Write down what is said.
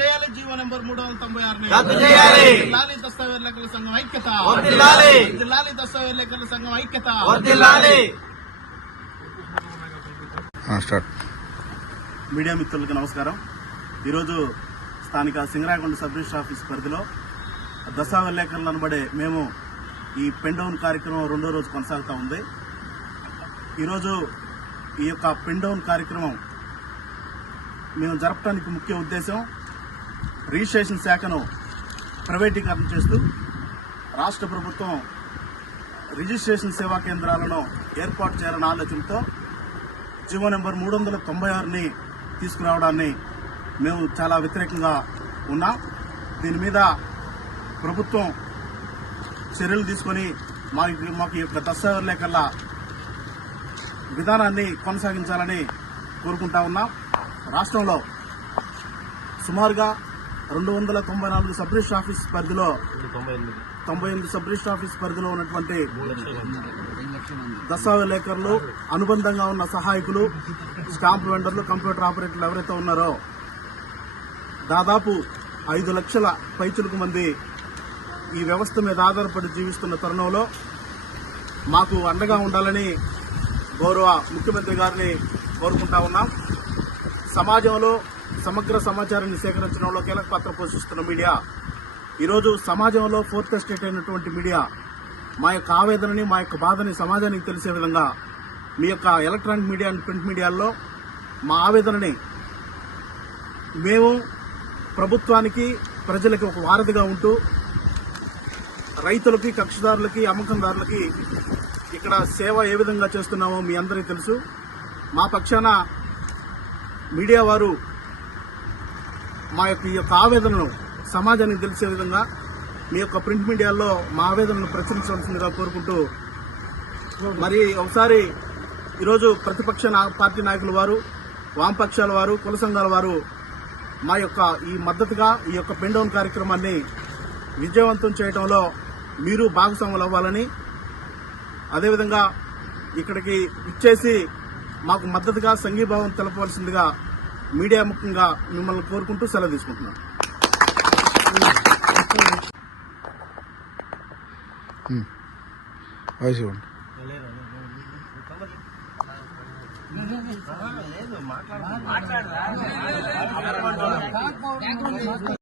చేయాలి GO number 396 రద్దు చేయాలి. జిల్లాలి దస్తావేజ్ సంఘం ఐక్యత. జిల్లాలి దస్తావేజ్ సంఘం ఐక్యత. మీడియా మిత్రులకు నమస్కారం. ఈరోజు స్థానిక సింగరాయకొండ సబ్ రిజిస్టర్ ఆఫీస్ పరిధిలో దస్తావేజ్ అనబడే మేము ఈ పెన్ డౌన్ కార్యక్రమం 2వ రోజు కొనసాగుతూ ఉంది. ఈరోజు ఈ యొక్క పెన్ డౌన్ కార్యక్రమం మేము జరపడానికి ముఖ్య ఉద్దేశం రిజిస్ట్రేషన్ శాఖను ప్రైవేటీకరణ చేస్తూ రాష్ట్ర ప్రభుత్వం రిజిస్ట్రేషన్ సేవా కేంద్రాలను ఏర్పాటు చేయాలన్న ఆలోచనతో జీవో నెంబర్ 396ని తీసుకురావడాన్ని మేము చాలా వ్యతిరేకంగా ఉన్నాం. దీని మీద ప్రభుత్వం చర్యలు తీసుకొని మాకు యొక్క దస్తావేజ్ విధానాన్ని కొనసాగించాలని కోరుకుంటా ఉన్నాం. రాష్ట్రంలో సుమారుగా 294 సబ్ రిజిస్టర్ ఆఫీస్ పరిధిలో 98 సబ్ రిజిస్టర్ ఆఫీస్ పరిధిలో ఉన్నటువంటి దస్తావేజ్ అనుబంధంగా ఉన్న సహాయకులు, స్టాంప్ వెండర్లు, కంప్యూటర్ ఆపరేటర్లు ఎవరైతే ఉన్నారో దాదాపు 5 లక్షల పైచులకు మంది ఈ వ్యవస్థ మీద ఆధారపడి జీవిస్తున్న తరుణంలో మాకు అండగా ఉండాలని గౌరవ ముఖ్యమంత్రి గారిని కోరుకుంటా ఉన్నాం. సమాజంలో సమగ్ర సమాచారాన్ని సేకరించడంలో కీలక పాత్ర పోషిస్తున్న మీడియా ఈరోజు సమాజంలో ఫోర్త్ ఎస్టేట్ అయినటువంటి మీడియా మా యొక్క ఆవేదనని, మా యొక్క బాధని సమాజానికి తెలిసే విధంగా మీ యొక్క ఎలక్ట్రానిక్ మీడియా అండ్ ప్రింట్ మీడియాల్లో మా ఆవేదనని మేము ప్రభుత్వానికి, ప్రజలకి ఒక వారధిగా ఉంటూ రైతులకి, కక్షదారులకి, అమ్మకందారులకి ఇక్కడ సేవ ఏ విధంగా చేస్తున్నామో మీ అందరికీ తెలుసు. మా పక్షాన మీడియా వారు మా యొక్క ఈ యొక్క ఆవేదనను సమాజానికి తెలిసే విధంగా మీ యొక్క ప్రింట్ మీడియాలో మా ఆవేదనను ప్రచురించవలసిందిగా కోరుకుంటూ, మరి ఒకసారి ఈరోజు ప్రతిపక్ష పార్టీ నాయకుల వారు, వామపక్షాల వారు, కుల సంఘాల వారు మా యొక్క ఈ మద్దతుగా ఈ యొక్క పెన్ డౌన్ కార్యక్రమాన్ని విజయవంతం చేయడంలో మీరు భాగస్వాములు అవ్వాలని, అదేవిధంగా ఇక్కడికి ఇచ్చేసి మాకు మద్దతుగా సంఘీభావం తెలపవలసిందిగా మీడియా ముఖ్యంగా మిమ్మల్ని కోరుకుంటూ సెలవు తీసుకుంటున్నాను. మాట్లాడరా